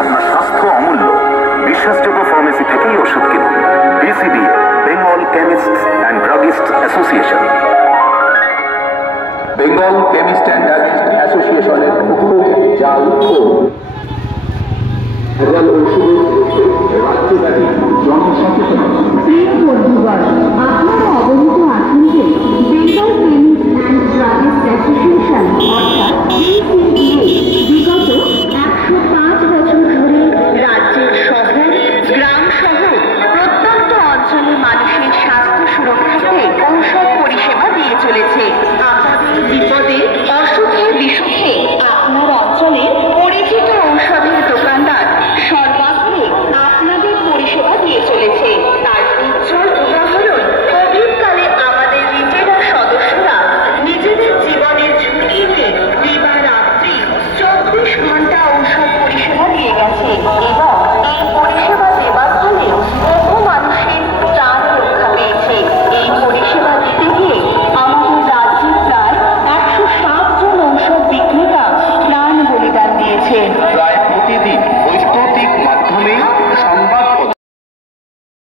আপনার স্বাস্থ্য অমূল্য, বিশ্বাসযোগ্য ফার্মেসি থেকেই ওষুধ কিনুন। BCD, Bengal chemist and druggist association. Bengal chemist and druggist অ্যাসোসিয়েশনের পক্ষ থেকে জাল ও রাজ্যব্যাপী জনসচেতনতা। আপনারা অবহিত আছেন যে Bengal chemist and druggist association